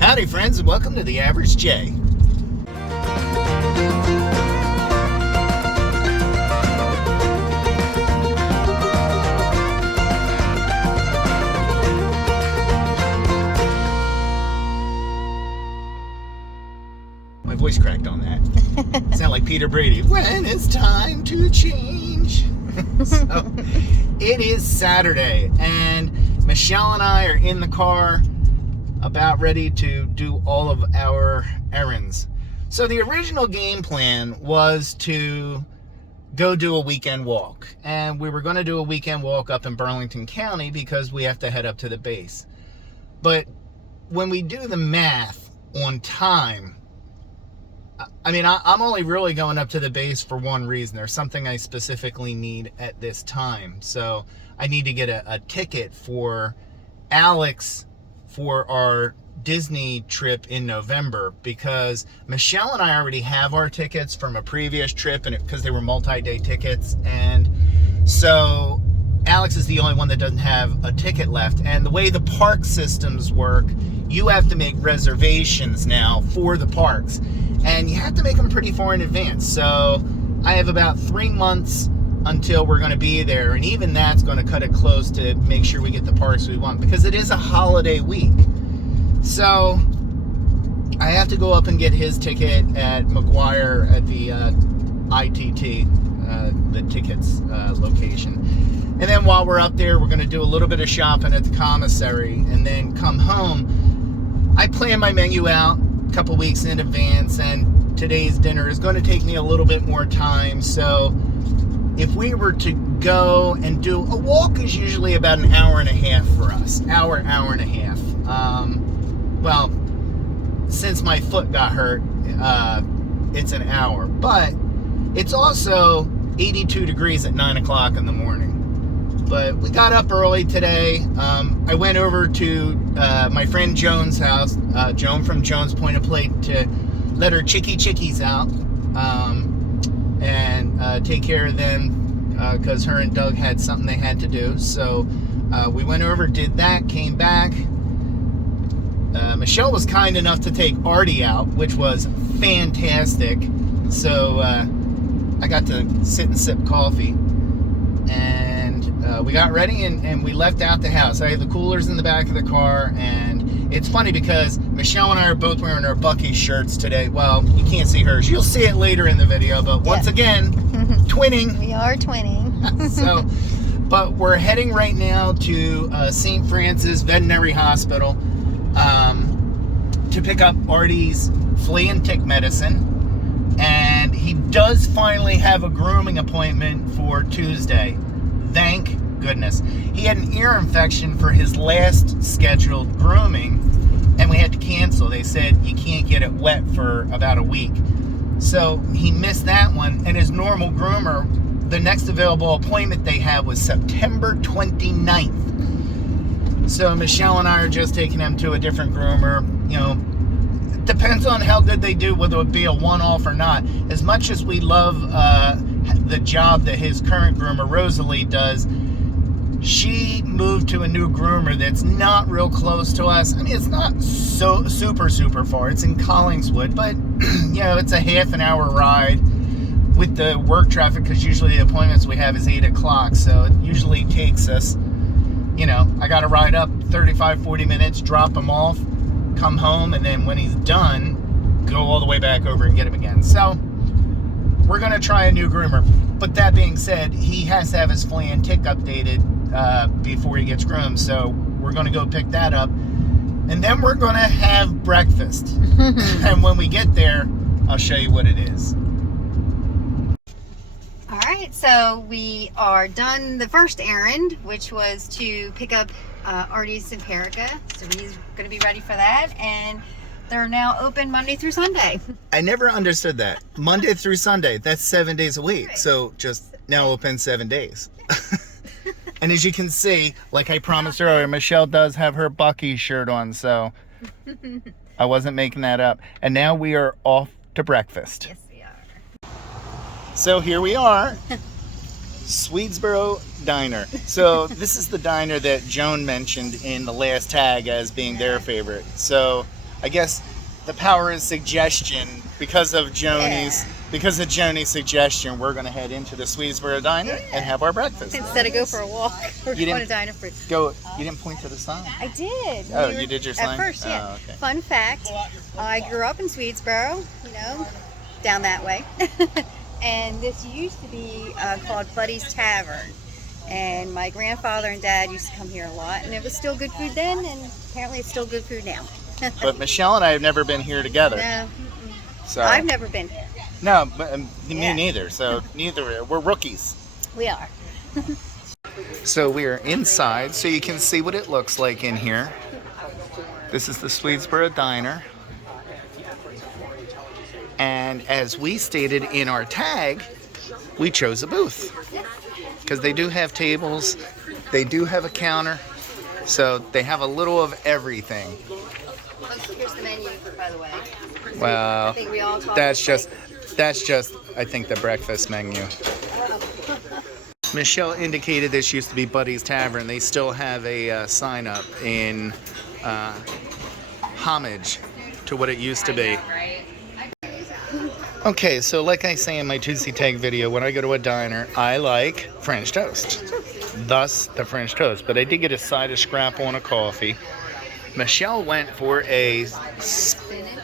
Howdy friends, and welcome to The Average J. My voice cracked on that. Sound like Peter Brady. When it's time to change. So, it is Saturday, and Michelle and I are in the car about ready to do all of our errands. So the original game plan was to go do a weekend walk, and we were going to do a weekend walk up in Burlington County because we have to head up to the base. But when we do the math on time, I mean, I'm only really going up to the base for one reason. There's something I specifically need at this time. So I need to get a ticket for Alex for our Disney trip in November, because Michelle and I already have our tickets from a previous trip, and because they were multi-day tickets, and so Alex is the only one that doesn't have a ticket left. And the way the park systems work, you have to make reservations now for the parks, and you have to make them pretty far in advance. So I have about 3 months until we're going to be there, and even that's going to cut it close to make sure we get the parks we want, because it is a holiday week. So I have to go up and get his ticket at McGuire at the ITT, the tickets location. And then while we're up there, we're going to do a little bit of shopping at the commissary and then come home. I plan my menu out a couple weeks in advance, and today's dinner is going to take me a little bit more time. So if we were to go and do a walk, is usually about an hour and a half for us. Hour and a half. Well, since my foot got hurt, it's an hour. But it's also 82 degrees at 9 o'clock in the morning. But we got up early today. I went over to my friend Joan's house, Joan from Joan's Point of Plate, to let her chickies out and take care of them, because her and Doug had something they had to do. So we went over, did that, came back. Michelle was kind enough to take Artie out, which was fantastic. So I got to sit and sip coffee. And we got ready and we left out the house. I have the coolers in the back of the car, and it's funny because Michelle and I are both wearing our Bucky shirts today. Well, you can't see hers. You'll see it later in the video, but once again, twinning. We are twinning. So, but we're heading right now to St. Francis Veterinary Hospital to pick up Artie's flea and tick medicine. And he does finally have a grooming appointment for Tuesday. Thank goodness. He had an ear infection for his last scheduled grooming, and we had to cancel. They said you can't get it wet for about a week. So he missed that one, and his normal groomer, the next available appointment they had was September 29th. So Michelle and I are just taking him to a different groomer. You know, depends on how good they do, whether it be a one-off or not. As much as we love the job that his current groomer, Rosalie, does, she moved to a new groomer that's not real close to us. I mean, it's not so super far. It's in Collingswood, but you know, it's a half an hour ride with the work traffic, because usually the appointments we have is 8 o'clock. So it usually takes us, you know, I got to ride up 35-40 minutes, drop him off, come home, and then when he's done, go all the way back over and get him again. So we're going to try a new groomer. But that being said, he has to have his flea and tick updated before he gets groomed. So we're going to go pick that up. And then we're going to have breakfast. And when we get there, I'll show you what it is. All right, so we are done the first errand, which was to pick up Artie's Asparagus. So he's going to be ready for that. And they're now open Monday through Sunday. I never understood that. Monday through Sunday, that's 7 days a week. Right. So just now open 7 days. And as you can see, like I promised earlier, Michelle does have her Bucky shirt on, so I wasn't making that up. And now we are off to breakfast. Yes, we are. So here we are, Sweetsboro Diner. So this is the diner that Joan mentioned in the last tag as being their favorite. So I guess the power is suggestion. Because of Joni's suggestion, we're going to head into the Swedesboro Diner and have our breakfast. Instead of go for a walk, we're going to diner for. You didn't point to the sign. I did. Oh, you did your sign? At first, yeah. Oh, okay. Fun fact, I grew up in Swedesboro, down that way. And this used to be called Buddy's Tavern. And my grandfather and dad used to come here a lot. And it was still good food then, and apparently it's still good food now. But Michelle and I have never been here together. No. So I've never been here. No, but me neither. So we're rookies. We are. So we are inside, so you can see what it looks like in here. This is the Sweetsboro Diner. And as we stated in our tag, we chose a booth. Because they do have tables, they do have a counter, so they have a little of everything. Here's the menu, by the way. Well, I think we all that's just, I think, the breakfast menu. Michelle indicated this used to be Buddy's Tavern. They still have a sign up in homage to what it used to be. Okay, so like I say in my Tuesday Tag video, when I go to a diner, I like French toast. Thus, the French toast. But I did get a side of scrapple and a coffee. Michelle went for a...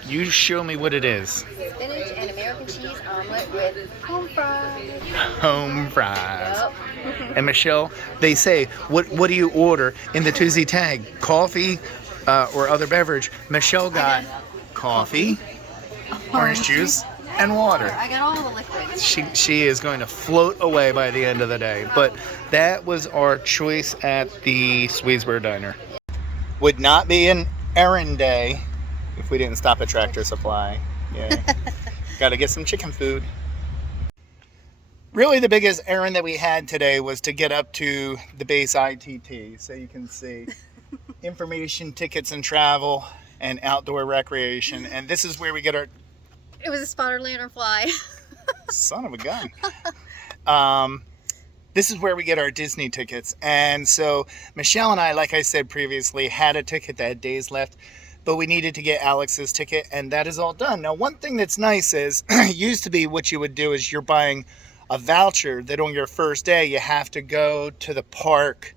You show me what it is. Spinach and American cheese omelet with home fries. Home fries. Yep. And Michelle, they say, what do you order in the Tuesday Tag? Coffee or other beverage? Michelle got coffee, orange juice, and water. I got all the liquids. She is going to float away by the end of the day. But that was our choice at the Sweetsboro Diner. Would not be an errand day if we didn't stop at Tractor Supply. Yeah. Got to get some chicken food. Really the biggest errand that we had today was to get up to the base ITT. So you can see information, tickets and travel, and outdoor recreation. And this is where we get our... It was a spotted lanternfly. Son of a gun. This is where we get our Disney tickets. And so Michelle and I, like I said previously, had a ticket that had days left, but we needed to get Alex's ticket, and that is all done. Now, one thing that's nice is, used to be what you would do is you're buying a voucher that on your first day you have to go to the park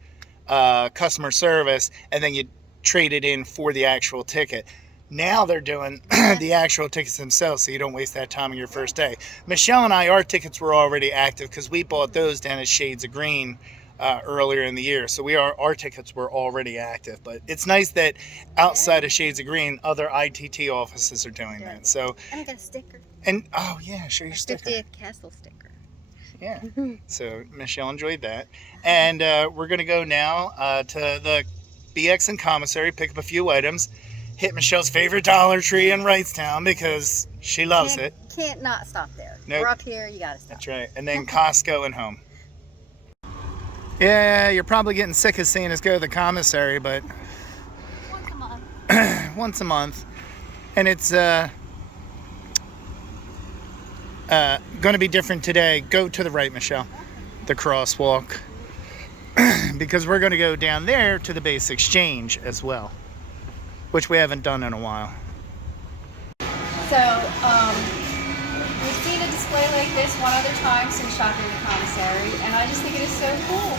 customer service, and then you trade it in for the actual ticket. Now they're doing the actual tickets themselves, so you don't waste that time on your first day. Michelle and I, our tickets were already active because we bought those down at Shades of Green earlier in the year. So our tickets were already active. But it's nice that outside of Shades of Green, other ITT offices are doing that. So, and I got a sticker. And oh yeah, show your sticker. 50th Castle sticker. Yeah. So Michelle enjoyed that, and we're gonna go now to the BX and Commissary, pick up a few items. Hit Michelle's favorite Dollar Tree in Wrightstown because she loves it. Can't not stop there. Nope. We're up here, you gotta stop. That's right. And then Costco and home. Yeah, you're probably getting sick of seeing us go to the commissary, but Once a month. once a month. And it's going to be different today. Go to the right, Michelle. The crosswalk. Because we're going to go down there to the base exchange as well, which we haven't done in a while. So, we've seen a display like this one other time since shopping in the commissary, and I just think it is so cool.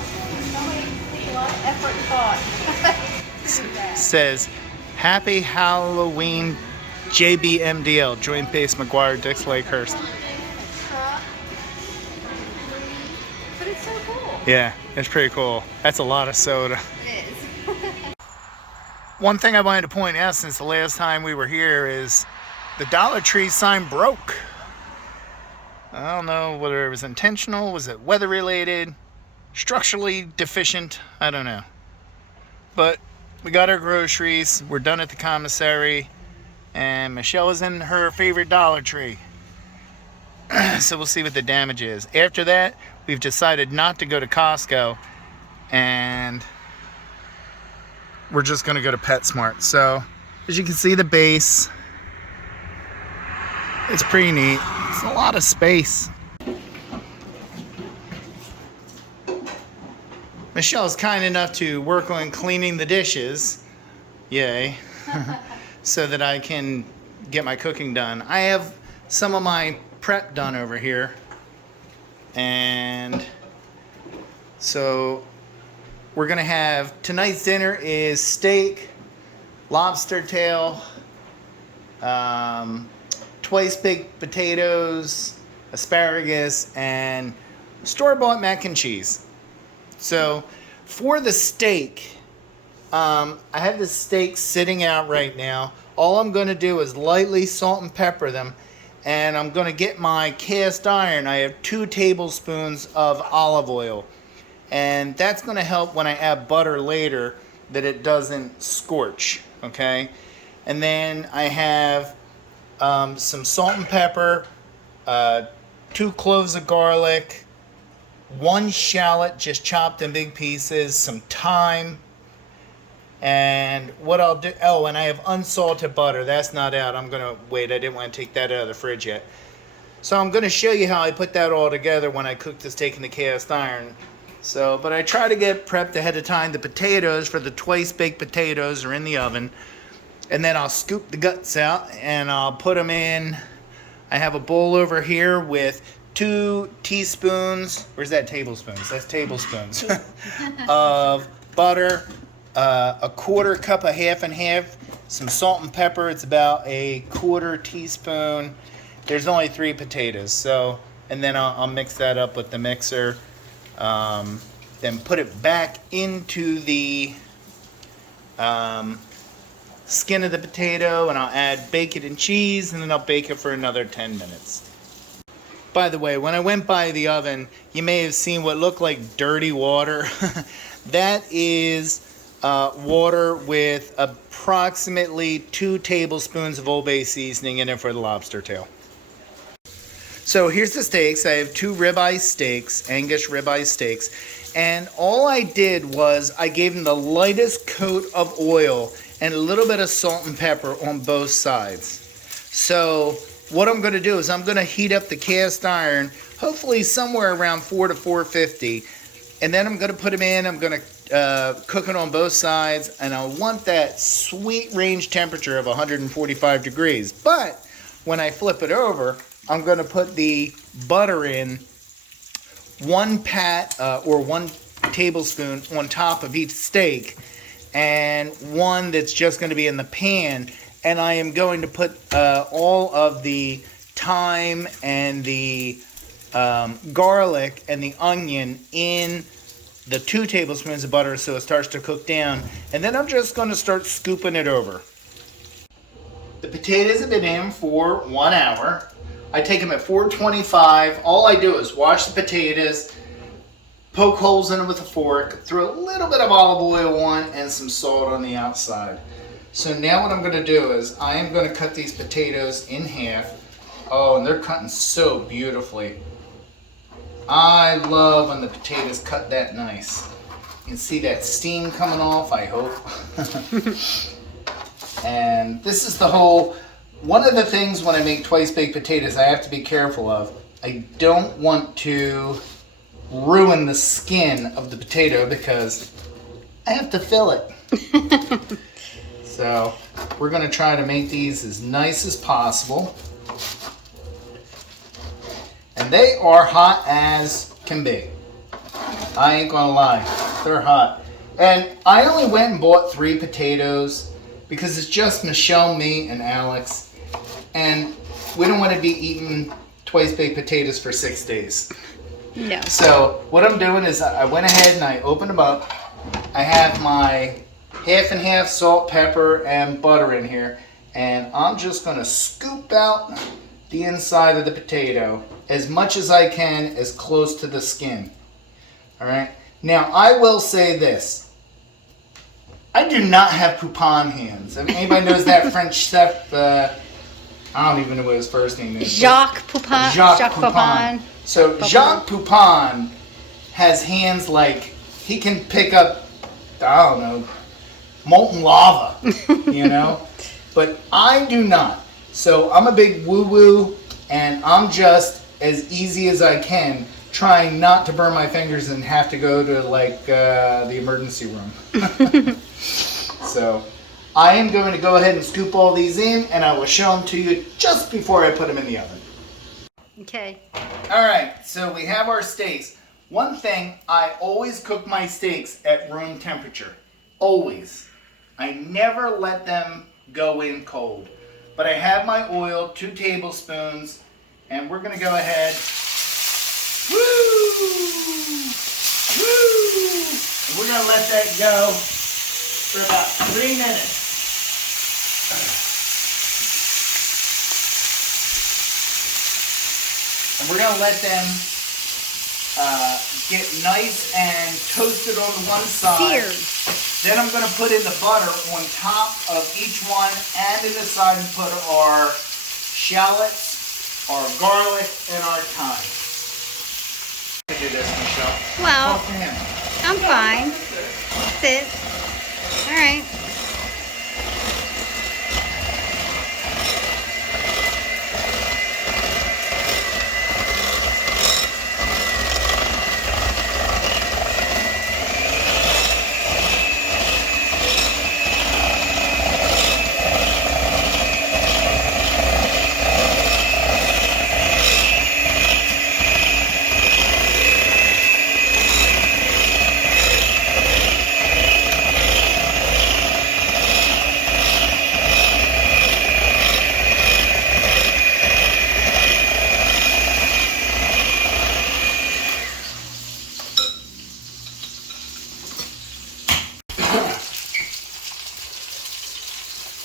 Somebody put a lot of effort and thought. Says, Happy Halloween JBMDL, Joint Base McGuire Dix Lakehurst. But it's so cool. Yeah, it's pretty cool. That's a lot of soda. It is. One thing I wanted to point out since the last time we were here is the Dollar Tree sign broke. I don't know whether it was intentional, was it weather related, structurally deficient, I don't know. But we got our groceries, we're done at the commissary, and Michelle is in her favorite Dollar Tree. So we'll see what the damage is. After that, we've decided not to go to Costco, and we're just going to go to PetSmart. So, as you can see, the base, it's pretty neat. It's a lot of space. Michelle's kind enough to work on cleaning the dishes. Yay. so that I can get my cooking done. I have some of my prep done over here. And so we're gonna have, tonight's dinner is steak, lobster tail, twice baked potatoes, asparagus, and store-bought mac and cheese. So for the steak, I have the steak sitting out right now. All I'm gonna do is lightly salt and pepper them, and I'm gonna get my cast iron. I have 2 tablespoons of olive oil, and that's gonna help when I add butter later that it doesn't scorch, okay? And then I have some salt and pepper, 2 cloves of garlic, 1 shallot just chopped in big pieces, some thyme, and what I'll do, oh, and I have unsalted butter. That's not out. I'm going to wait. I didn't want to take that out of the fridge yet. So I'm going to show you how I put that all together when I cook the steak in the cast iron. So, but I try to get prepped ahead of time. The potatoes for the twice baked potatoes are in the oven. And then I'll scoop the guts out and I'll put them in. I have a bowl over here with 2 teaspoons, where's that tablespoons? That's tablespoons of butter, a 1/4 cup of half and half, some salt and pepper. It's about a 1/4 teaspoon. There's only 3 potatoes, so, and then I'll mix that up with the mixer. Then put it back into the skin of the potato, and I'll add bacon and cheese, and then I'll bake it for another 10 minutes. By the way, when I went by the oven, you may have seen what looked like dirty water. That is water with approximately 2 tablespoons of Old Bay seasoning in it for the lobster tail. So here's the steaks. I have 2 ribeye steaks, Angus ribeye steaks. And all I did was I gave them the lightest coat of oil and a little bit of salt and pepper on both sides. So what I'm going to do is I'm going to heat up the cast iron, hopefully somewhere around 4 to 450. And then I'm going to put them in. I'm going to cook it on both sides. And I want that sweet range temperature of 145 degrees. But when I flip it over, I'm going to put the butter in 1 pat or 1 tablespoon on top of each steak, and 1 that's just going to be in the pan. And I am going to put all of the thyme and the garlic and the onion in the 2 tablespoons of butter so it starts to cook down. And then I'm just going to start scooping it over. The potatoes have been in for 1 hour. I take them at 425. All I do is wash the potatoes, poke holes in them with a fork, throw a little bit of olive oil on, and some salt on the outside. So now what I'm going to do is I am going to cut these potatoes in half. Oh, and they're cutting so beautifully. I love when the potatoes cut that nice. You can see that steam coming off, I hope. And this is the whole, one of the things when I make twice baked potatoes I have to be careful of. I don't want to ruin the skin of the potato because I have to fill it. So we're going to try to make these as nice as possible. And they are hot as can be. I ain't going to lie. They're hot. And I only went and bought 3 potatoes because it's just Michelle, me, and Alex. And we don't want to be eating twice baked potatoes for 6 days. No. So what I'm doing is I went ahead and I opened them up. I have my half and half salt, pepper, and butter in here. And I'm just going to scoop out the inside of the potato as much as I can, as close to the skin. All right. Now I will say this. I do not have poupon hands. If anybody knows that French chef, I don't even know what his first name is. Jacques Poupon. Jacques Poupon. So Jacques Poupon has hands like he can pick up, I don't know, molten lava, you know? But I do not. So I'm a big woo-woo, and I'm just as easy as I can trying not to burn my fingers and have to go to like the emergency room. So I am going to go ahead and scoop all these in, and I will show them to you just before I put them in the oven. Okay. All right, so we have our steaks. One thing, I always cook my steaks at room temperature. Always. I never let them go in cold. But I have my oil, 2 tablespoons, and we're going to go ahead. Woo! Woo! And we're going to let that go for about 3 minutes. And we're going to let them get nice and toasted on one side. Seared. Then I'm going to put in the butter on top of each one and in the side and put our shallots, our garlic, and our thyme. Do this, Michelle. Well, Talk to him. I'm fine. That's it. All right.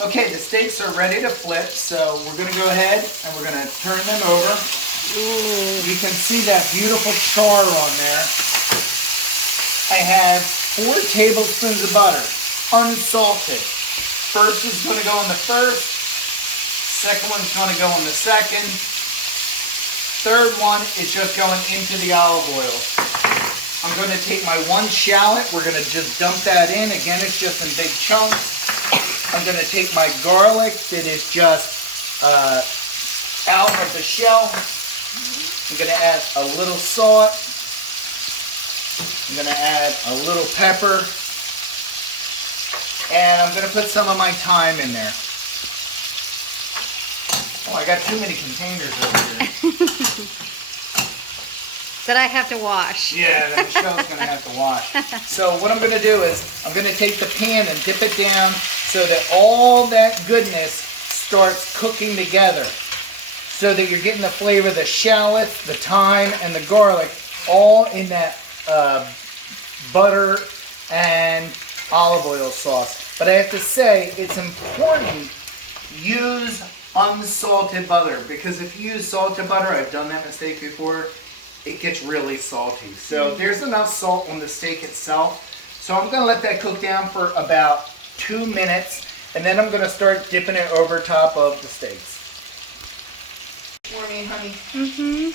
Okay, the steaks are ready to flip, so we're going to go ahead and we're going to turn them over. Ooh. You can see that beautiful char on there. I have 4 tablespoons of butter, unsalted. First is going to go in the first, second one's going to go in the second, third one is just going into the olive oil. I'm going to take my 1 shallot, we're going to just dump that in. Again, it's just in big chunks. I'm going to take my garlic that is just out of the shell. I'm going to add a little salt. I'm going to add a little pepper. And I'm going to put some of my thyme in there. Oh, I got too many containers over here. That I have to wash. Yeah, that Michelle's going to have to wash. So what I'm going to do is I'm going to take the pan and dip it down so that all that goodness starts cooking together. So that you're getting the flavor of the shallots, the thyme, and the garlic all in that butter and olive oil sauce. But I have to say, it's important use unsalted butter, because if you use salted butter, I've done that mistake before, it gets really salty. So there's enough salt on the steak itself. So I'm going to let that cook down for about 2 minutes, and then I'm going to start dipping it over top of the steaks. For me, honey. Mm-hmm.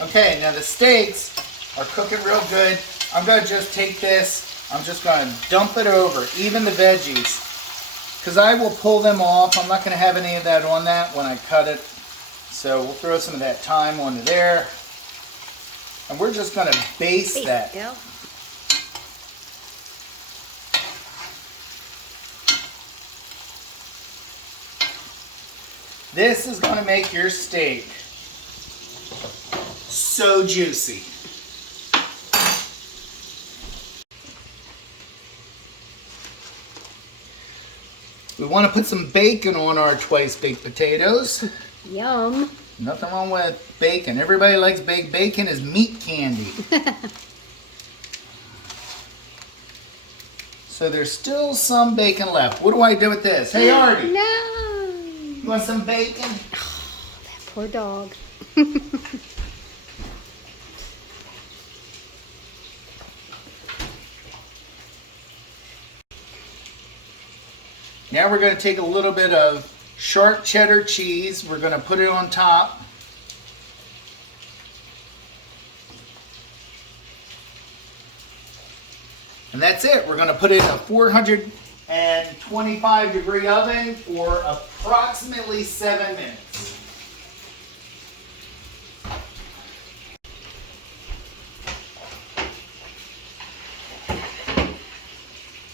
Okay, now the steaks are cooking real good. I'm going to just take this, I'm just going to dump it over, even the veggies, because I will pull them off. I'm not going to have any of that on that when I cut it. So we'll throw some of that thyme onto there. And we're just going to baste that. Yep. This is going to make your steak so juicy. We want to put some bacon on our twice baked potatoes. Yum. Nothing wrong with bacon. Everybody likes baked bacon is meat candy. So there's still some bacon left. What do I do with this? Hey, Artie. No. You want some bacon? Oh, that poor dog. Now we're going to take a little bit of sharp cheddar cheese. We're going to put it on top. And that's it. We're going to put it in a 425 degree oven for approximately 7 minutes.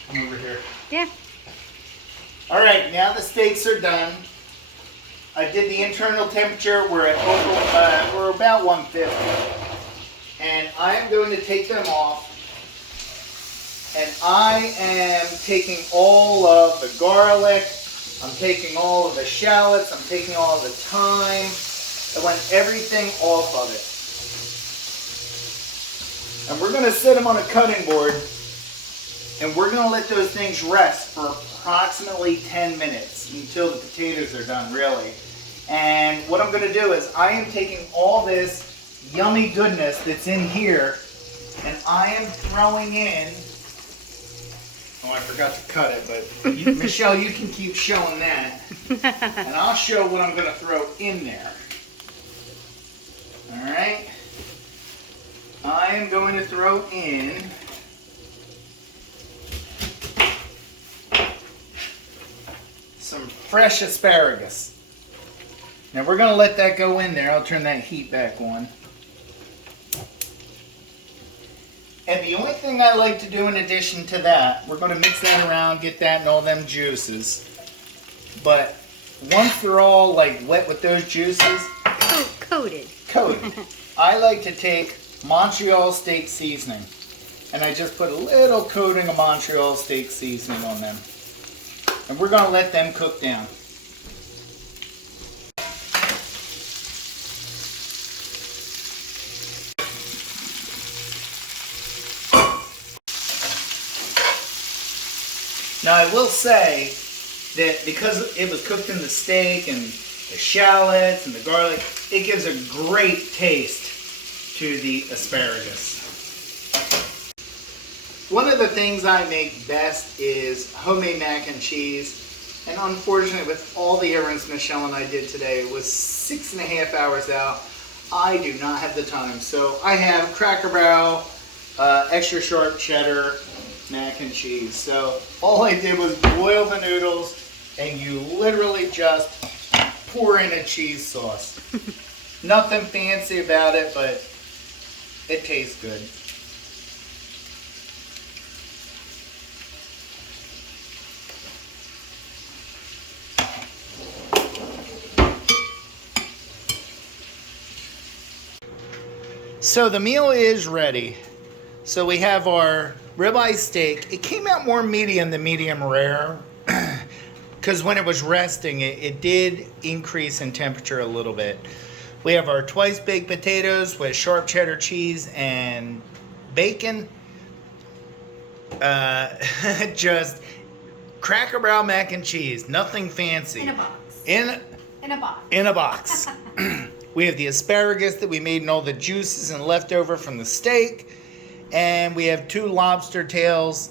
Come over here. Yeah. All right, now the steaks are done. I did the internal temperature. We're at we're about 150, and I am going to take them off. And I am taking all of the garlic. I'm taking all of the shallots. I'm taking all of the thyme. I want everything off of it. And we're going to set them on a cutting board. And we're going to let those things rest for approximately 10 minutes until the potatoes are done, really. And what I'm going to do is I am taking all this yummy goodness that's in here and I am throwing in, oh, I forgot to cut it, but Michelle, you can keep showing that. And I'll show what I'm going to throw in there. All right. I am going to throw in some fresh asparagus. Now we're going to let that go in there. I'll turn that heat back on. And the only thing I like to do in addition to that, we're going to mix that around, get that and all them juices. But once they're all like wet with those juices, Coated. I like to take Montreal steak seasoning. And I just put a little coating of Montreal steak seasoning on them. And we're going to let them cook down. Now I will say that because it was cooked in the steak and the shallots and the garlic, it gives a great taste to the asparagus. One of the things I make best is homemade mac and cheese. And unfortunately, with all the errands Michelle and I did today, it was 6.5 hours out. I do not have the time. So I have Cracker Barrel, extra sharp cheddar, mac and cheese. So all I did was boil the noodles and you literally just pour in a cheese sauce. Nothing fancy about it, but it tastes good. So the meal is ready. So we have our ribeye steak. It came out more medium than medium rare because when it was resting, it did increase in temperature a little bit. We have our twice baked potatoes with sharp cheddar cheese and bacon. Just Cracker Barrel mac and cheese, nothing fancy. In a box. In a box. In a box. We have the asparagus that we made and all the juices and leftover from the steak. And we have 2 lobster tails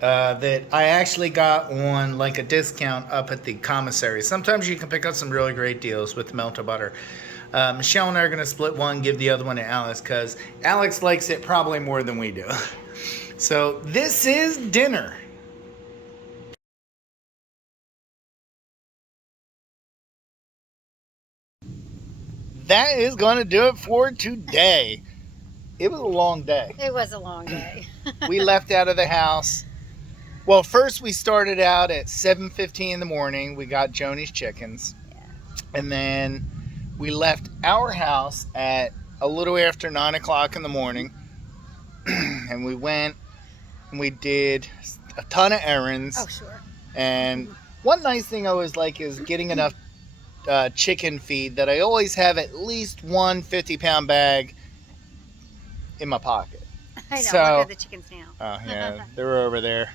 that I actually got on like a discount up at the commissary. Sometimes you can pick up some really great deals with the melted butter. Michelle and I are going to split one, give the other one to Alex because Alex likes it probably more than we do. So this is dinner. That is going to do it for today. It was a long day. It was a long day. We left out of the house. Well, first we started out at 7:15 in the morning. We got Joni's chickens. And then we left our house at a little after 9 o'clock in the morning. And we went and we did a ton of errands. Oh, sure. And one nice thing I always like is getting enough chicken feed that I always have at least one 50-pound bag in my pocket. I know. So, look at the chickens now. Oh, yeah. They're over there.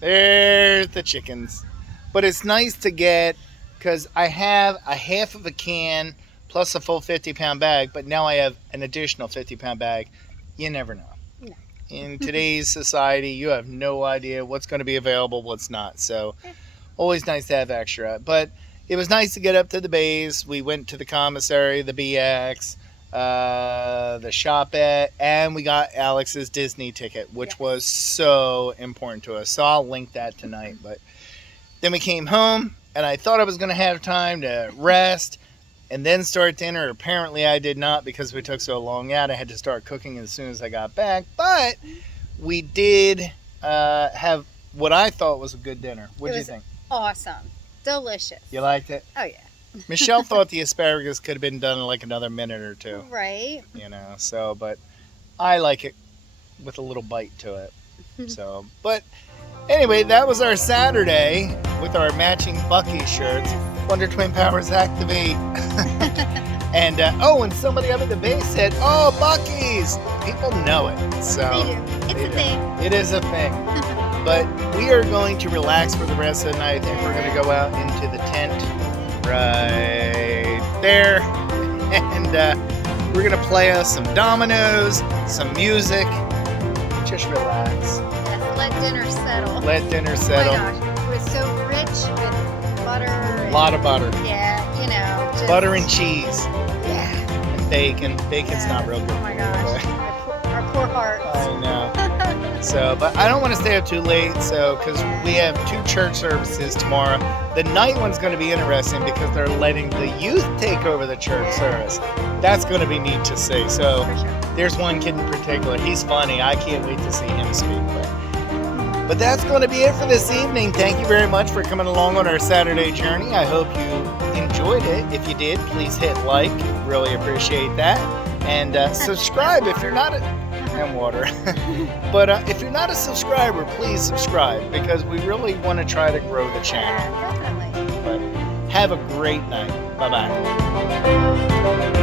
There's the chickens. But it's nice to get, because I have a half of a can plus a full 50-pound bag, but now I have an additional 50-pound bag. You never know. No. In today's society, you have no idea what's going to be available, what's not. So, always nice to have extra. But it was nice to get up to the base. We went to the commissary, the BX, the shopette, and we got Alex's Disney ticket, which was so important to us. So I'll link that tonight. But then we came home, and I thought I was going to have time to rest and then start dinner. Apparently I did not, because we took so long out. I had to start cooking as soon as I got back. But we did have what I thought was a good dinner. What did you think? Awesome. Delicious. You liked it? Oh, yeah. Michelle thought the asparagus could have been done in like another minute or two. Right. You know, so, but I like it with a little bite to it. So, but anyway, that was our Saturday with our matching Bucky shirts. Wonder Twin Powers activate. And, and somebody up at the base said, "Oh, Bucky's." People know it. So They do. It's a thing. It is a thing. But we are going to relax for the rest of the night. I think we're going to go out into the tent right there. And we're going to play us some dominoes, some music. Just relax. Yes, let dinner settle. Let dinner settle. Oh my gosh. It was so rich with butter. A lot of butter. Yeah, you know. Just, Butter and cheese. Yeah. And bacon. Bacon's not real good. Oh my gosh. Our poor hearts. I know. So, but I don't want to stay up too late, so, because we have 2 church services tomorrow. The night one's going to be interesting because they're letting the youth take over the church service. That's going to be neat to see. So, For sure. there's one kid in particular. He's funny. I can't wait to see him speak. But that's going to be it for this evening. Thank you very much for coming along on our Saturday journey. I hope you enjoyed it. If you did, please hit like. Really appreciate that. And subscribe if you're not and water. But if you're not a subscriber, please subscribe, because we really want to try to grow the channel. Yeah, definitely. But have a great night. Bye-bye.